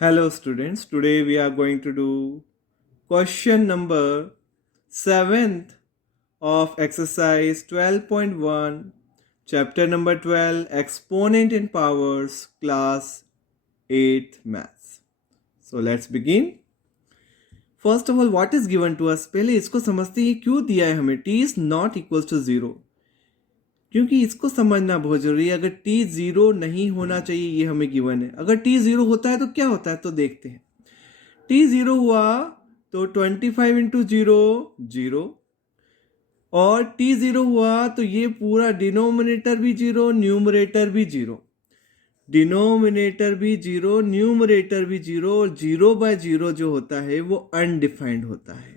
Hello students, today we are going to do question number 7th of exercise 12.1, chapter number 12, exponent in powers, class 8th maths. So let's begin. First of all, what is given to us? पहले इसको समझते हैं क्यों दिया है हमें t is not equals to 0, क्योंकि इसको समझना बहुत जरूरी है। अगर t 0 नहीं होना चाहिए ये हमें गिवन है, अगर t 0 होता है तो क्या होता है तो देखते हैं। t 0 हुआ तो 25 इंटू 0 0, और t 0 हुआ तो ये पूरा डिनोमिनेटर भी 0 न्यूमरेटर भी 0, डिनोमिनेटर भी 0 न्यूमरेटर भी 0, और 0/0 जो होता है वो अनडिफाइंड होता है।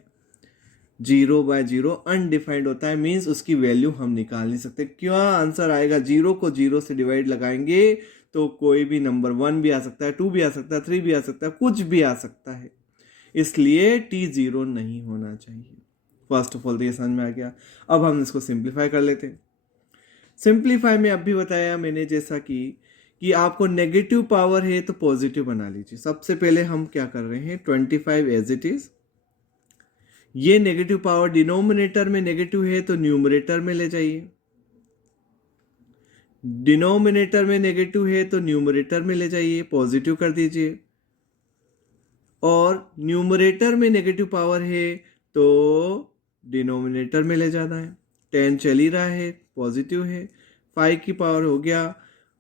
0/0 अनडिफाइंड होता है, मीन्स उसकी वैल्यू हम निकाल नहीं सकते। क्या आंसर आएगा? 0 को 0 से डिवाइड लगाएंगे तो कोई भी नंबर 1 भी आ सकता है, 2 भी आ सकता है, 3 भी आ सकता है, कुछ भी आ सकता है, इसलिए t 0 नहीं होना चाहिए। फर्स्ट ऑफ ऑल तो ये समझ में आ गया। अब हम इसको सिंप्लीफाई कर लेते हैं। सिंप्लीफाई में अभी बताया मैंने जैसा कि आपको नेगेटिव पावर है तो पॉजिटिव बना लीजिए। सबसे पहले हम क्या कर रहे हैं, 25 एज इट इज, ये नेगेटिव पावर डिनोमिनेटर में नेगेटिव है तो न्यूमरेटर में ले जाइए, डिनोमिनेटर में नेगेटिव है तो न्यूमरेटर में ले जाइए, पॉजिटिव कर दीजिए, और न्यूमरेटर में नेगेटिव पावर है तो डिनोमिनेटर में ले जाना है। 10 चल ही रहा है, पॉजिटिव है, 5 की पावर हो गया।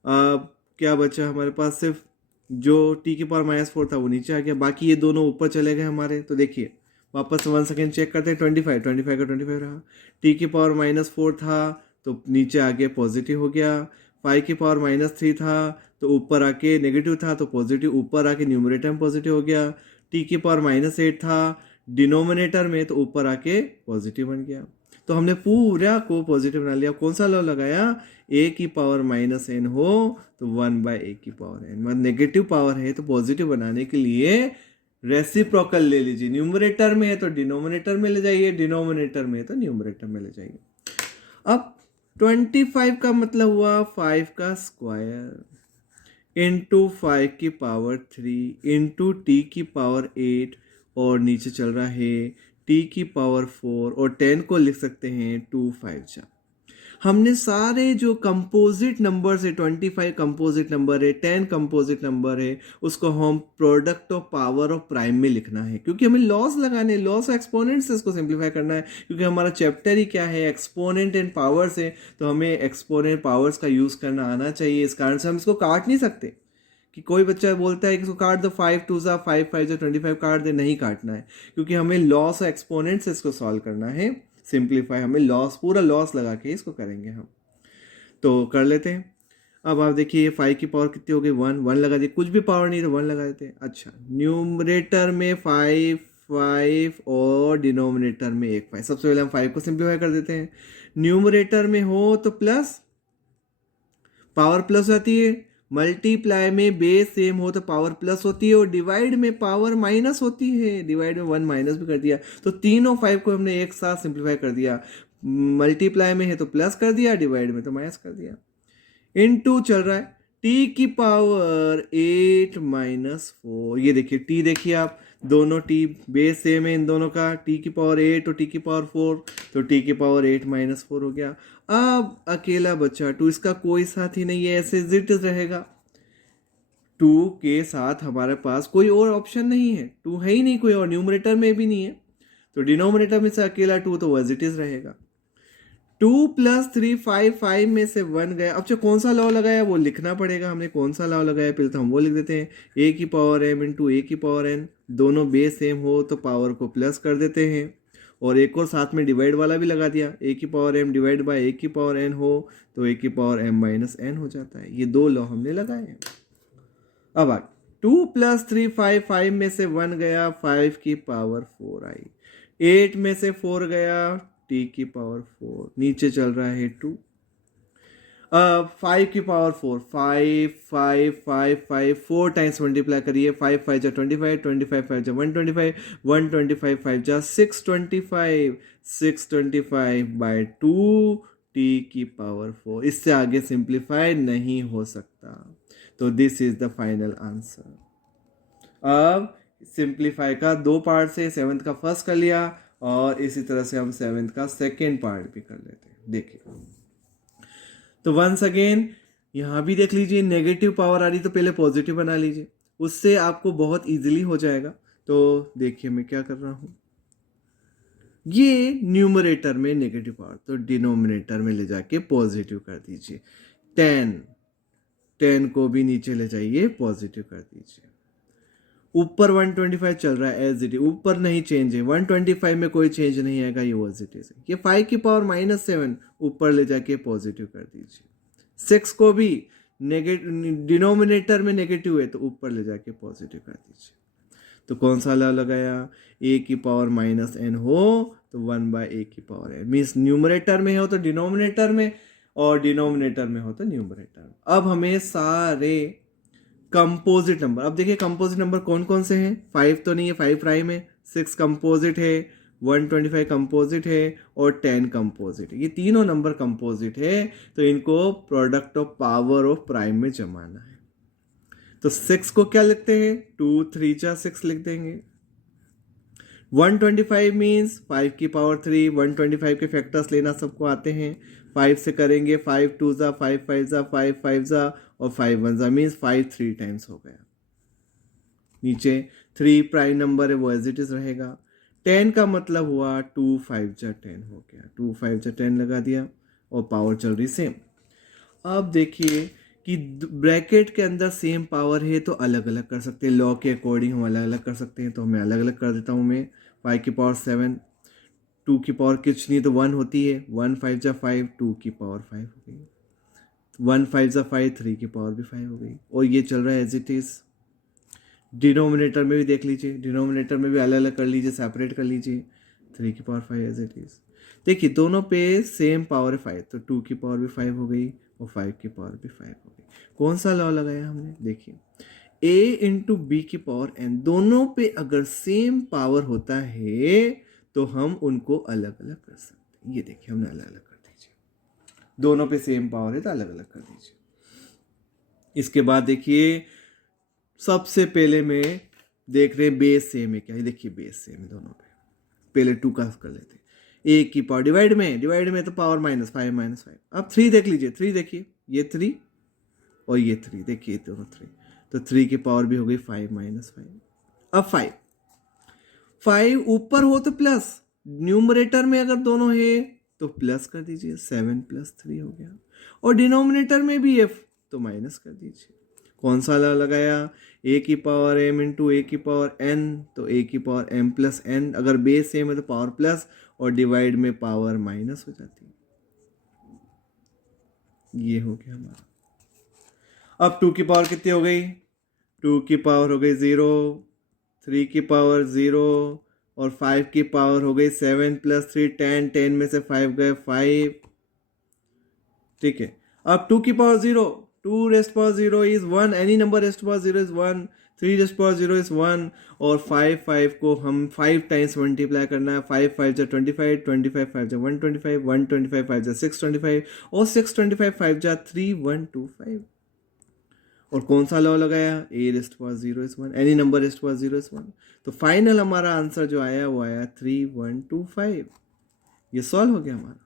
क्या बचा हमारे पास? सिर्फ जो t की पावर -4 था वो नीचे आ गया, बाकी ये दोनों ऊपर चले गए हमारे। तो देखिए वापस 1 सेकेंड चेक करते हैं। 25 का 25 रहा, t की पावर -4 था तो नीचे आके पॉजिटिव हो गया, 5 की पावर -3 था तो ऊपर आके नेगेटिव था तो पॉजिटिव, ऊपर आके न्यूमरेटर में पॉजिटिव हो गया, t की पावर -8 था डिनोमिनेटर में तो ऊपर आके पॉजिटिव बन गया। तो हमने पूरा को पॉजिटिव बना लिया। कौन सा लॉ लगाया? a की पावर -n हो तो 1/a की पावर n, मतलब नेगेटिव पावर है तो पॉजिटिव बनाने के लिए रेसिप्रोकल ले लीजिए। न्यूमरेटर में है तो डिनोमिनेटर में ले जाइए, डिनोमिनेटर में है तो न्यूमरेटर में ले जाइए। अब 25 का मतलब हुआ 5 का स्क्वायर इंटू 5 की पावर 3 इंटू टी की पावर 8, और नीचे चल रहा है t की पावर 4, और 10 को लिख सकते हैं 2 5 जा। हमने सारे जो कंपोजिट नंबर है, 25 कंपोजिट नंबर है, 10 कंपोजिट नंबर है, उसको हम product of power of prime में लिखना है, क्योंकि हमें लॉस लगाने, लॉस ऑफ एक्सपोनेंट से इसको सिंप्लीफाई करना है, क्योंकि हमारा चैप्टर ही क्या है, एक्सपोनेंट एंड पावर्स है, तो हमें एक्सपोनेंट पावर्स का यूज़ करना आना चाहिए। इस कारण से हम इसको काट नहीं सकते कि कोई बच्चा बोलता है कि इसको काट दो, 5 2 जा 5 5 जा 25 काट दे, नहीं काटना है, क्योंकि हमें लॉस एक्सपोनेंट से इसको सॉल्व करना है। सिंप्लीफाई हमें लॉस, पूरा लॉस लगा के इसको करेंगे हम। तो कर लेते हैं। अब आप देखिए 5 की पावर कितनी हो गई? 1 1 लगा दी, कुछ भी पावर नहीं तो 1 लगा देते हैं। अच्छा, न्यूमरेटर में 5 5 और डिनोमिनेटर में 1 5। सबसे पहले हम 5 को सिंप्लीफाई कर देते हैं। न्यूमरेटर में हो तो प्लस, पावर प्लस होती है, मल्टीप्लाई में बेस सेम हो तो पावर प्लस होती है, और डिवाइड में पावर माइनस होती है। डिवाइड में 1 माइनस भी कर दिया, तो तीनों 5 को हमने एक साथ सिंप्लीफाई कर दिया। मल्टीप्लाई में है तो प्लस कर दिया, डिवाइड में तो माइनस कर दिया। इनटू चल रहा है t की पावर 8 -4। ये देखिए t, देखिए आप दोनों t बेस सेम है इन दोनों का, t की पावर 8 और t की पावर 4, तो t की पावर 8 -4 हो गया। अब अकेला बचा 2, इसका कोई साथ ही नहीं है, ऐसे जिट रहेगा। 2 के साथ हमारे पास कोई और ऑप्शन नहीं है, 2 है ही नहीं कोई और, न्यूमरेटर में भी नहीं है, तो डिनोमिनेटर में से अकेला 2 तो एज इट इज रहेगा। 2 + 3 5, 5 में से 1 गया। अब जो कौन सा लॉ लगाया वो लिखना पड़ेगा। हमने कौन सा लॉ लगाया पहले तो हम वो लिख देते हैं। a की पावर m इंटू ए की पावर n, दोनों बेस सेम हो तो पावर को प्लस कर देते हैं, और एक और साथ में डिवाइड वाला भी लगा दिया। a की power m divide by a की पावर n हो तो a की पावर m - n हो जाता है। ये दो लॉ हमने लगाए हैं। अब आगे 2 + 3 5, 5 में से 1 गया, 5 की पावर 4 आई, 8 में से 4 गया, t की पावर 4, नीचे चल रहा है 2। 5 की पावर 4, 5 5 5 5 4 टाइम्स मल्टीप्लाई करिए, 5 5 जा 25, 25 5 जा 125, 125 5 जा 625, 625/2 t की पावर 4। इससे आगे सिंप्लीफाई नहीं हो सकता, तो this is the final answer. अब सिंप्लीफाई का 2 पार्ट से 7th का फर्स्ट कर लिया और इसी तरह से हम 7th का सेकेंड पार्ट भी कर लेते हैं। देखिए तो वंस अगेन यहाँ भी देख लीजिए, नेगेटिव पावर आ रही तो पहले पॉजिटिव बना लीजिए, उससे आपको बहुत इजीली हो जाएगा। तो देखिए मैं क्या कर रहा हूँ, ये न्यूमरेटर में नेगेटिव पावर तो डिनोमिनेटर में ले जाके पॉजिटिव कर दीजिए। 10 को भी नीचे ले जाइए, पॉजिटिव कर दीजिए। ऊपर 125 चल रहा है एज इट इज, ऊपर नहीं चेंज है, 125 में कोई चेंज नहीं आएगा, ये एज इट इज है। ये 5 की पावर -7 ऊपर ले जाके पॉजिटिव कर दीजिए। 6 को भी डिनोमिनेटर में नेगेटिव है तो ऊपर ले जाके पॉजिटिव कर दीजिए। तो कौन सा लॉ लगाया, a की पावर -n हो तो 1/a की पावर n, मीन्स न्यूमरेटर में हो तो डिनोमिनेटर में और डिनोमिनेटर में हो तो न्यूमरेटर में। अब हमें सारे कंपोजिट नंबर, अब देखिए कंपोजिट नंबर कौन कौन से हैं, 5 तो नहीं है, 5 प्राइम है, 6 कंपोजिट है, 125 कंपोजिट है और 10 कंपोजिट है। ये तीनों नंबर कंपोजिट है तो इनको product of power of prime में जमाना है। तो 6 को क्या लिखते हैं, 2 3 जा 6 लिख देंगे। 125 मीन्स 5 की पावर 3, 125 के फैक्टर्स लेना सबको आते हैं, 5 से करेंगे, 5 2 जा 5 5 जा 5 5 जा और 5 1 जा, मीन्स 5 3 टाइम्स हो गया। नीचे 3 प्राइम नंबर है वो एज इट इज रहेगा। 10 का मतलब हुआ 2 5 जा 10 हो गया, 2 5 जा 10 लगा दिया और पावर चल रही सेम। अब देखिए कि ब्रैकेट के अंदर सेम पावर है तो अलग अलग कर सकते हैं, लॉ के अकॉर्डिंग हम अलग अलग कर सकते हैं। तो मैं अलग अलग कर देता हूँ, मैं 5 की पावर 7, 2 की पावर कुछ नहीं तो 1 होती है, 1 5 जा 5, 2 की पावर 5 हो गई, 1 5 जा 5, 3 की पावर भी 5 हो गई और ये चल रहा है एज इट इज। डिनोमिनेटर में भी देख लीजिए, डिनोमिनेटर में भी अलग अलग कर लीजिए, सेपरेट कर लीजिए, 3 की पावर 5 एज इट इज। देखिए दोनों पे सेम पावर है 5 तो 2 की पावर भी 5 हो गई और 5 की पावर भी 5 हो गई। कौन सा लॉ लगाया हमने, देखिए a इंटू बी की पावर n, दोनों पे अगर सेम पावर होता है तो हम उनको अलग अलग कर सकते हैं। ये देखिए हमने अलग अलग कर दीजिए, दोनों पे सेम पावर है तो अलग अलग कर दीजिए। इसके बाद देखिए सबसे पहले में देख रहे हैं बेस सेम है क्या, ये देखिए बेस सेम है दोनों पे, पहले 2 का कर लेते हैं। a की पावर डिवाइड में तो पावर -5 अब 3 देख लीजिए, 3 देखिए ये 3 और ये 3 देखिए दोनों 3, तो 3 की पावर भी हो गई 5 -5। अब 5 ऊपर हो तो प्लस, न्यूमरेटर में अगर दोनों है तो प्लस कर दीजिए, 7 + 3 हो गया और डिनोमिनेटर में भी f तो माइनस कर दीजिए। कौन सा लॉ लगाया, a की पावर m इंटू a की पावर n, तो a की पावर m + n, अगर बेस सेम है तो पावर प्लस और डिवाइड में पावर माइनस हो जाती है। ये हो गया हमारा। अब 2 की पावर कितनी हो गई, 2 की पावर हो गई 0, 3 की पावर 0 और 5 की पावर हो गई 7 + 3 10, 10 में से 5 गए 5, ठीक है। अब 2 की power 0, 2 raised power 0 is 1, any number raised power 0 is 1, 3 raised power 0 is 1 और 5 को हम 5 टाइम्स मल्टीप्लाई करना है, 5 5 जा 25, 25 5 जा 125, 125 5 जा 625 और 625 5 जा 3125। और कौन सा लॉ लगाया, a raised power 0 is 1, any number raised power 0 is 1। तो फाइनल हमारा आंसर जो आया वो आया 3125। ये सॉल्व हो गया हमारा।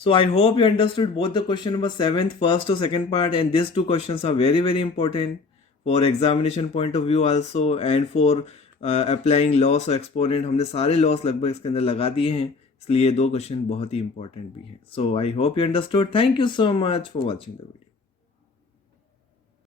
So I hope you understood both the question number 7th first or second part, and these two questions are very important for examination point of view also and for applying loss or exponent। हमने सारे loss लगभग इसके अंदर लगा दिए हैं, इसलिए 2 question बहुत ही इंपॉर्टेंट भी है। So I hope you understood. Thank you so much for watching the video.